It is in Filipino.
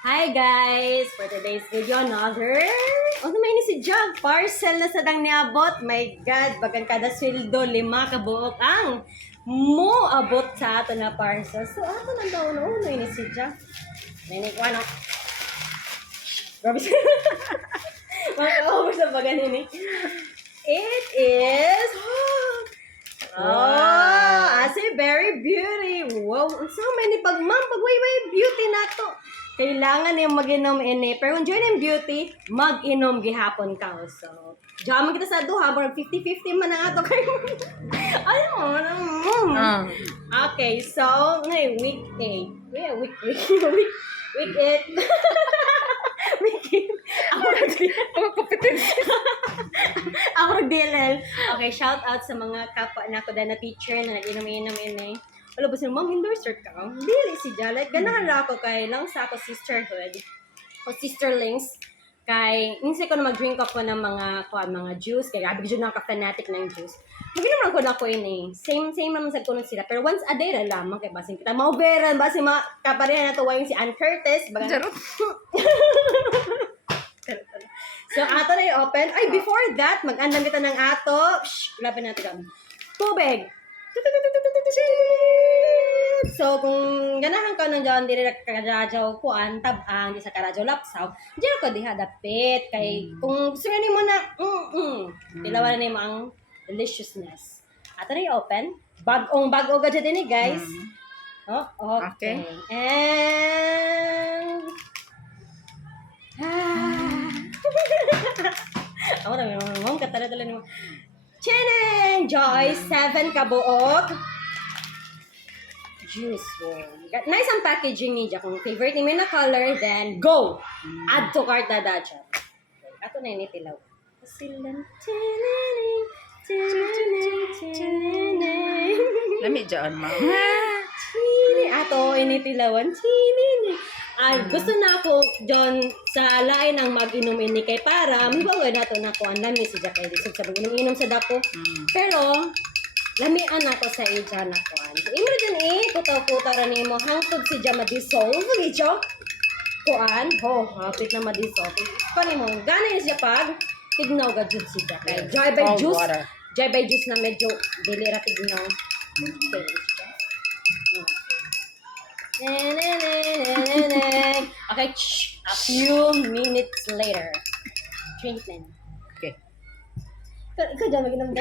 Hi guys! For today's video, another... Ano may ni si Jog? Parcel na sa dang niabot. My God! Bagang kada sweldo, 5 kabuok ang mo abot sa ato na parcel. So, ato nang daw no ni si Jog. May ko ano. Grabe siya. Maka-over sa bagan ni. It is... Oh, asi very beauty. Wow, so many pag ma'am, pag way beauty na to. Kailangan yung mag-inom ini. Pero kung join yung beauty, mag-inom gihapon ka. So, jaman kita sa duha, pero 50-50 man na ato kayo. Okay, so, ngayon, week 8. Week 8. Week 8. Ako nag-DLL. Okay, shout out sa mga kapwa na ko na teacher na nag-inom ini. Wala ba siya, ma'am, endorser ka? Dili si Jalet. Ganahan lang ako kay lang sa ako sisterhood o sisterlings. Kay, minsan ko na mag-drink ako ng mga juice. Kaya abig dyan ako fanatic ng juice. Mag-inom lang ko na ko ini. Same naman sa kuno sila. Pero once a day na lamang. Kaya basin kita mauberan. Basin mga kaparehan na to yung si Ann Curtis. Charot. So, ato na i-open. Ay, before that, mag-andam kita ng ato. Shhh, lapin natin kami. Tubig. So, kung ganahan ka nang dyan, dire karadyaw kuan, tabang, di sa karadyaw lapsaw, diyan ko diha dapit. Kay, kung gusto nga mo na, tilawan na mo ang deliciousness. Ato na i-open. Bagong gadget din guys. Oh, okay. And... Ako na, mong katala-tala mo. Chineng! Joy, 7 kabuok. Juice. Nice ang packaging ni Jack. Kung favorite ni na color, then go! Add to cart na dacha. Ato na yung itilaw. Lami dyan, ma'am. Ato, initilawan. Gusto na ako dyan sa lain ang mag-inom ini kay para mabawag na ito na ako ang lami si Jack ay disog sa inom sa dako. Pero lamian ako sa ija na kuan. Imre din putaw-putaw ra nimo hangtod si Jack ma-dissolve video. Kuan, hapit na ma-dissolve. Kani mo, gana siya pag tignaw ga jud si Jack. Dry by juice. Dry by juice na medyo dili ra tignaw. Okay, a few minutes later. Treatment. Okay. Ikaw dyan, mag-inom